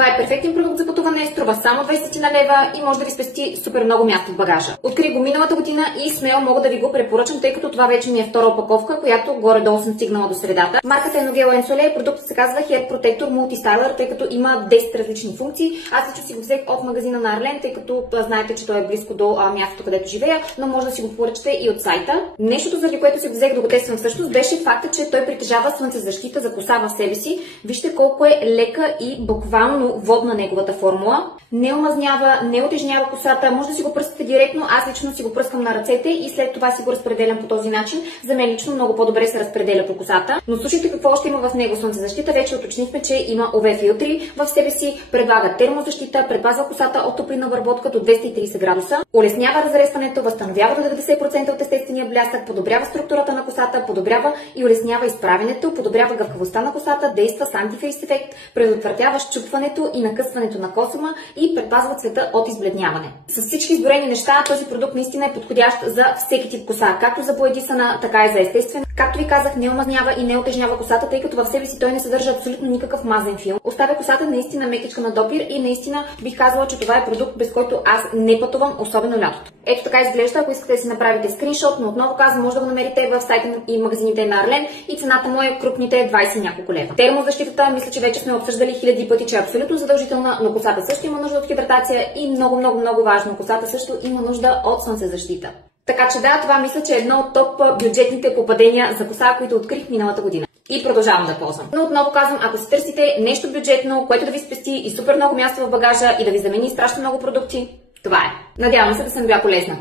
Това е перфектен продукт за пътуване, струва само 20 на лева и може да ви спести супер много място в багажа. Открих го миналата година и смело мога да ви го препоръчам, тъй като това вече ми е втора опаковка, която горе-долу съм стигнала до средата. Марката е Nogel & Sole, продуктът се казва Hair Protector Multi-Styler, тъй като има 10 различни функции. Аз лично си го взех от магазина на Арлен, тъй като знаете, че той е близко до мястото, където живея, но може да си го поръчате и от сайта. Нещото, заради което си го взех да го тествам всъщност, беше факта, че той притежава слънцезащита за коса в себе си. Вижте колко е лека и буквално водна неговата формула. Не омазнява, не отежнява косата, може да си го пръскате директно. Аз лично си го пръскам на ръцете и след това си го разпределям по този начин. За мен лично много по-добре се разпределя по косата. Но слушайте какво още има в него. Слънцезащита вече уточнихме, че има UV филтри в себе си, предлага термозащита, предпазва косата от топлина обработка до 230 градуса, улеснява разрестването, възстановява до 90% от естествения блясък, подобрява структурата на косата, подобрява и улеснява изправянето, подобрява гъвкавостта на косата, действа с антифейс ефект, предотвратява счупването и накъсването на косъма и предпазва цвета от избледняване. С всички изброени неща този продукт наистина е подходящ за всеки тип коса, както за боядисана, така и за естествен. Както ви казах, не омазнява и не отежнява косата, тъй като в себе си той не съдържа абсолютно никакъв мазен филм. Оставя косата наистина мекичка на допир и наистина бих казала, че това е продукт, без който аз не пътувам, особено лятото. Ето така изглежда, ако искате да си направите скриншот, но отново казвам, може да го намерите в сайта и магазините на Арлен и цената му е крупните 20 няколко лева. Термозащитата, мисля, че вече сме обсъждали хиляди пъти, че е абсолютно задължителна, но косата също има нужда от хидратация и много важно, косата също има нужда от слънцезащита. Така че да, това мисля, че е едно от топ бюджетните попадения за коса, които открих миналата година. И продължавам да ползвам. Но отново казвам, ако си търсите нещо бюджетно, което да ви спести и супер много място в багажа и да ви замени страшно много продукти, това е. Надявам се да съм била полезна.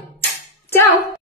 Чао!